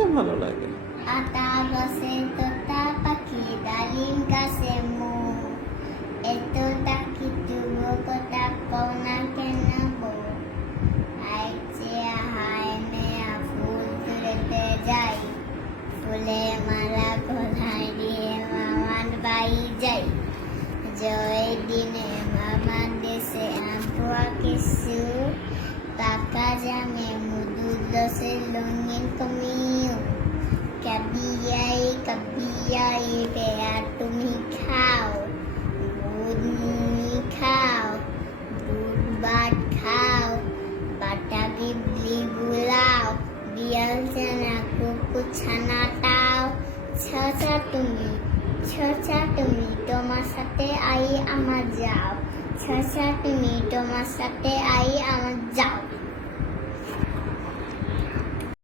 কোনটা ভালো লাগে? আতা গাছে তোতা পাখি, ডালিম গাছে মো, এত ডাকি তবু কথা কও না কেন গো? আইছে হায় মেয়া ফুল তুলতে যাই, ফুলে মালা গলায় দিয়ে মামার বাড়ি যাই। জয় দিনে মামার দেশে আমরা কিছু, টাকা জামে মুদুর লসে লঙ্গিন কমিও। কাবিয়াই পেয়া তুমি খাও, দুধ মুড়ি খাও, দুধ ভাত খাও, বাটা বিবলি বুলাও, বিয়াল ছানা কুকুর ছানাটাও। ছচা তুমি তোমার সাথে আই আমার যাও, ছচা তুমি তোমার সাথে আই আমার যাও।